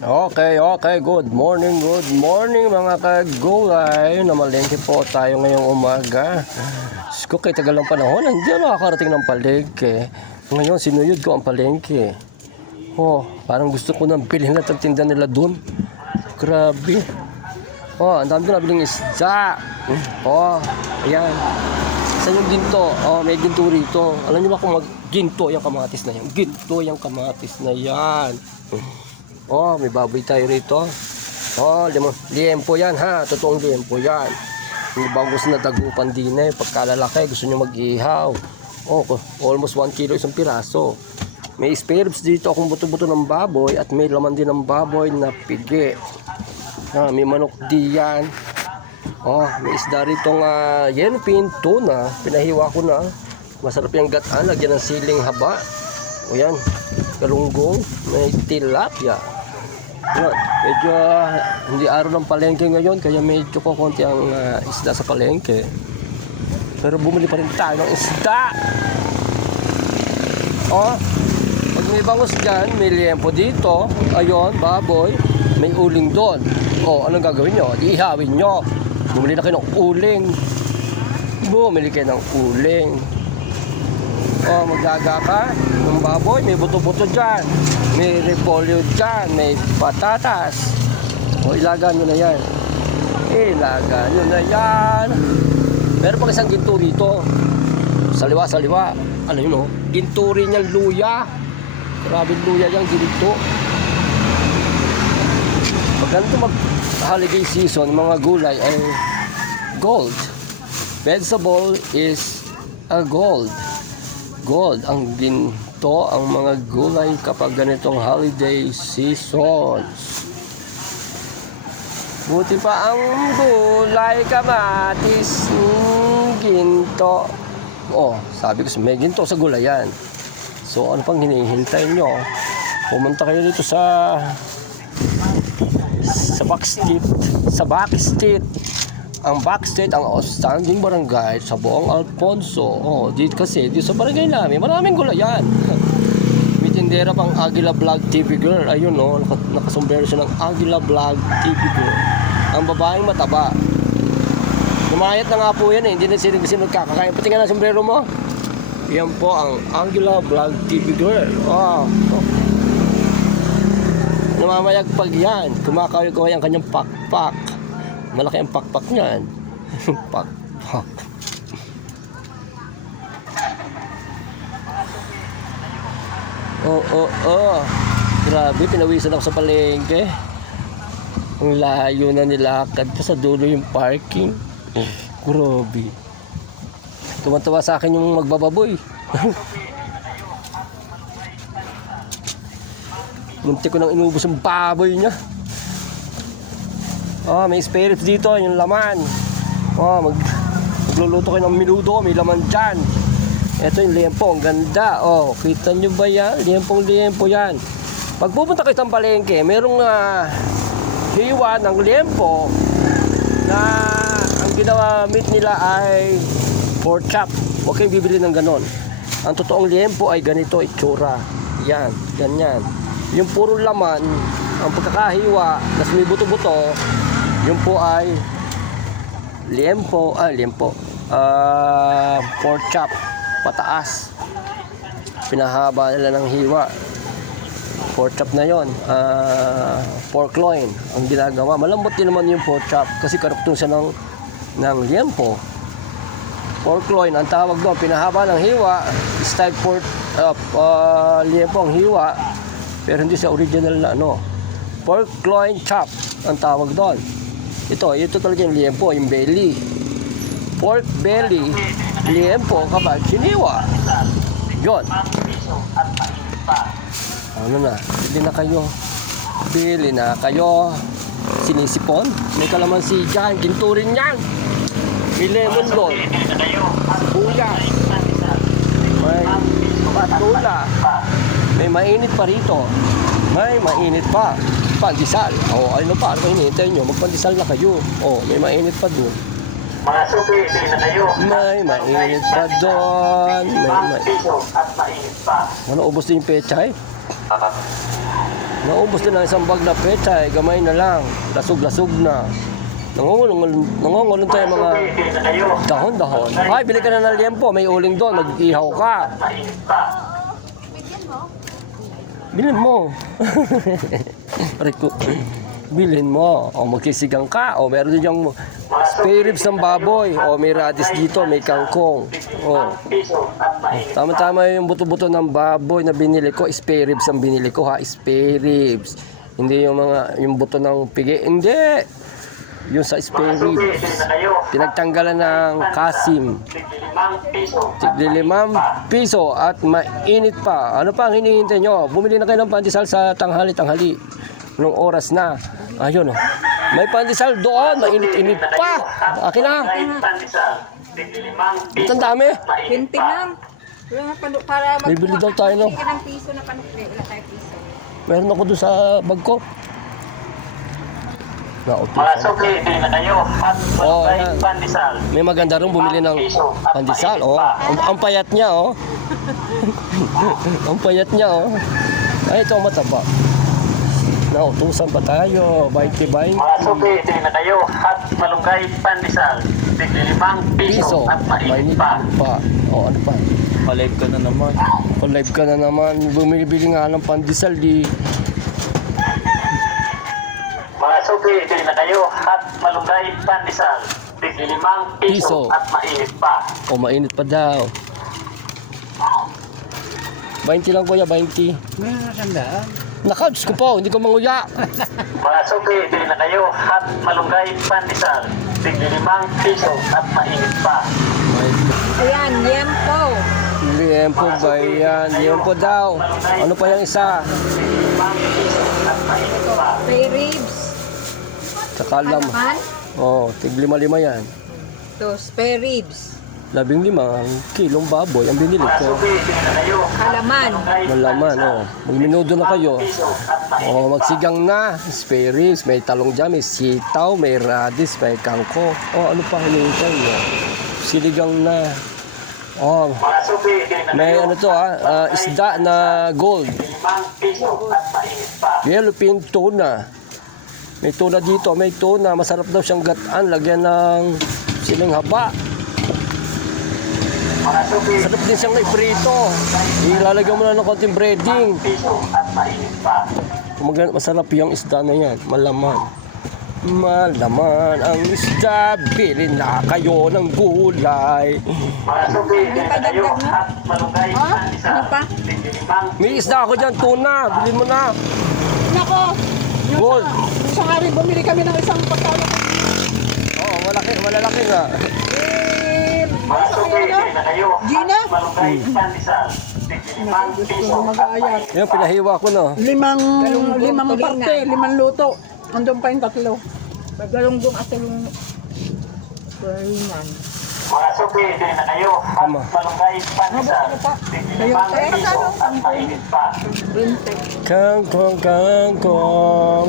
Okay, good morning mga kagulay. Namalengke po tayo ngayong umaga. Sko, kay tagal ng panahon, hindi ako nakakarating ng palengke. Ngayon, sinuyod ko ang palengke. Parang gusto ko nang bilhin at tinda nila dun. Grabe. Ang dami ko nabiling isda. Ayan. Saan yung ginto? May ginto rito. Alam niyo ba kung ginto yung kamatis na yan? Ginto yung kamatis na yan. May baboy tayo rito. Liempo yan ha. Totoong liempo yan. May bagos na dagupan din eh. Pagkalalaki, gusto nyo mag-ihaw. Almost 1 kilo isang piraso. May spare ribs dito akong buto-buto ng baboy. At may laman din ng baboy na pigi. May manok diyan. May isda ritong yenpin, tuna. Pinahiwa ko na. Masarap yung gataan. Lagyan ng siling haba. Yan. Galunggong. May tilapia. Medyo hindi araw ng palengke ngayon, kaya medyo konti ang isda sa palengke. Pero bumili pa rin tayo ng isda. Pag may bangus dyan, may liempo dito. Ayun, baboy. May uling doon. Anong gagawin nyo? Ihawin nyo. Bumili na kayo ng uling. Bumili kayo ng uling. Maggaga ka ng baboy, may buto-buto dyan, may repolyo dyan, may patatas. Ilaga nyo na yan. Meron pang isang ginto rito. Saliwa. Ano yun ginto rin yung luya. Grabe luya yung ginto. Pag ganito mag-holiday season, mga gulay ay gold. Vegetable is a gold ang ginto ang mga gulay kapag ganitong holiday seasons. Buti pa ang gulay, kamatis, ginto. Sabi ko may ginto sa gulayan. So ano pang hinihintay nyo? Pumunta kayo dito sa Backstreet. Ang Backstreet, ang outstanding barangay sa buong Alfonso. Dito sa barangay namin, maraming gulayan. May tindera pang Aguila Vlog TV Girl. Ayun nakasombrero siya ng Aguila Vlog TV Girl. Ang babaeng mataba. Lumayat na nga po yan hindi na sino nagkakakain. Pati nga na sombrero mo. Yan po ang Aguila Vlog TV Girl. Namamayag pag yan. Kumakaway ang kanyang pakpak. Malaki ang pakpak niyan. Pakpak. Grabe, pinawisan ako sa palengke. Ang layo na nilakad pa sa dulo yung parking. Grabe. Tumatawa sa akin yung magbababoy. Munti ko nang inubos ang baboy niya. May spare ribs dito, yung laman. Magluluto kayo ng minuto, may laman dyan. Ito yung liempo, ang ganda. Kita nyo ba yan? Liempo yan. Pag pupunta kayo sa palengke, merong hiwa ng liempo na ang ginamit nila ay pork chop. Huwag kayong bibili ng ganon. Ang totoong liempo ay ganito, itsura. Yan, ganyan. Yung puro laman, ang pagkakahiwa, tas may buto-buto, yung po ay liempo. Pork chop, pataas. Pinahaba nila ng hiwa. Pork chop na yon. Pork loin ang ginagawa. Malambot din naman yung pork chop kasi karuktong siya ng liempo. Pork loin ang tawag doon. Pinahaba ng hiwa. Style pork liempo ang hiwa. Pero hindi siya original na pork loin chop ang tawag doon. Ito talaga yung liempo, yung belly. Pork belly, liempo kapag siniwa. Yun. Bili na kayo. Sinisipon. May kalamansi dyan, ginto rin yan. May lemon doon. Sibuyas. May patula. May mainit pa rito. May mainit pa. Pandesal. Ano pa hinihintay nyo? Magpandesal na kayo. May mainit pa doon. Mga suki, na kayo. May mainit pa doon. May piso at mainit pa. Ubos din yung pechay. Naubos din ang isang bag na pechay, gamay na lang. Lasog-lasog na. Nangongulong tayo mga Suki, na kayo. dahon-dahon. Ay, bili ka na ng liempo. May uling doon. Mag-ihaw ka. Mainit pa. Bilhin mo. Aray ko. Bilhin mo. O magkisigang ka. O meron din yung spare ribs ng baboy. O may radish dito. May kangkong. O. Piso at mainit. Tama-tama yung buto-buto ng baboy na binili ko. Spare ribs ang binili ko ha. Spare ribs. Hindi yung buto ng pigi. Hindi. Yung sa spare Suki, ribs. na kayo. Pinagtanggalan ng kasim. 5 piso. Tigli 5 piso at mainit pa. Ano pa ang hinihintay nyo? Bumili na kayo ng pandesal sa tanghali. Nung oras na. Ayun o. May pandesal doon. Mainit-init pa. Akin na. Kahit pandesal. 5 piso. Ang dami. Mainit 20 pa. lang. Wala panuk para Bibili daw tayo, no? Bibili ka ng piso na panukli. Wala tayo piso. Meron ako doon sa bag ko. Mga Nautusan. suki, na kayo. At Oo, kahit yan. pandesal. May maganda rin bumili ng pandesal. Oh. Ang payat niya. Oh. Ang payat niya. Oh. Ay, ito ang mataba. Nautusan pa tayo. 20-20. Mga suki, na kayo. At malunggay pandesal. 5 piso. Piso. At mainit Mainit pa. pa. O, ano pa? Palive ka na naman. Live ka na naman. Bumibili nga ng pandesal. Di. Mga suki, na kayo. At malunggay pandesal. 5 Piso. piso. At mainit pa. O, mainit pa daw. 20 lang kuya, 20. May nakandaan. Naka, Diyos ko po, hindi ko manguya. Mga suki, na kayo. At malunggay pandesal. 5 piso. At mainit pa. Ayan, yempo. Liempo ba yan? Liempo daw. Ano pa yung isa? 5 piso. At mainit pa. Spare ribs. Tsaka alam. Halaman. Oh, tig 5 yan. To spare ribs. 15 kilong baboy ang binili Mga ko. suki, na kayo. Halaman. Malaman, oh. Magminudo na kayo. Piso. At mainit Oh, magsigang na. Spare ribs, may talong dyan, may sitaw, may radish, may kangko. Oh, ano pa hinihintay mo? Siligang na. Oh, Mga suki, na may kayo. ano to isda na gold. 5 piso. At mainit pa. Yellowfin tuna. May tuna dito, may tuna. Masarap daw siyang gataan. Lagyan ng siling haba. Mga suki, Sarap din siyang iprito. Ilalagyan mo na ng konting breading. piso. At mainit pa. Masarap yung isda na yan. Malaman. Malaman ang isda. Bili na kayo ng gulay. Mga suki, na kayo. padagdag mo? At malunggay Oh, pandesal. ano pa? 5 May isda ako dyan, tuna. Bilhin mo na. Nako, Gold. sa nga rin, bumili kami ng isang pagkalo. Oo, malalaki nga. Mga suki, na kayo. Gina? At malunggay pandesal. 5 piso. Mag-aayat. Yan, pinahiwa ko no. Limang tulingan. parte, 5 luto. Andun pa yung 3. Galunggong at tulong. Barinan. Mga suki, na kayo. At Tama. malunggay pandesal. Kayo, 5 piso. At mainit pa. Kangkong.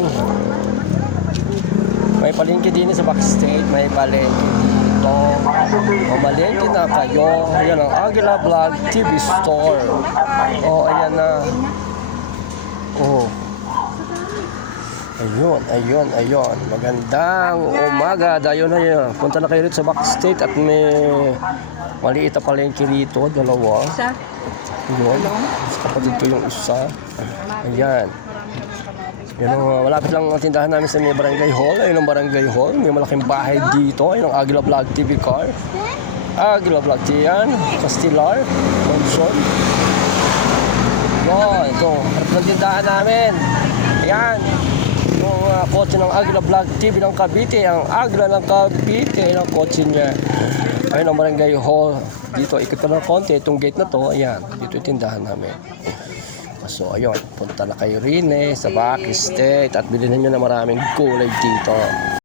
May palengke din sa backstage. May palengke dito. Mga suki, O malengke na kayo. Ayan ang Aguila Vlog TV Store. Oh, ayan na. Oh. Ayun. Magandang umaga. Dayo na yun. Punta na kayo rito sa backstage at may maliit na palengke rito. Dalawa. Isa. Yun. Kapatid ko yung isa. Ayan. Yan ang malapit lang ang tindahan namin sa may barangay hall. Ayun ang barangay hall. May malaking bahay dito. Ayun ang Aguila Vlog TV car. Aguila Vlog TV yan. Castellar. Mansion. Yun. Ito. Harap ng tindahan namin. Ayan. Yung kotse ng Aguila Vlog TV ng Cavite. Ang Aguila ng Cavite. Ayun ang kotse niya. Ayun ang barangay hall. Dito, ikot pa ng konti. Itong gate na to, ayan. Dito yung tindahan namin. So, ayun. Punta na kayo rin sa backstage at bilhin nyo na maraming gulay dito.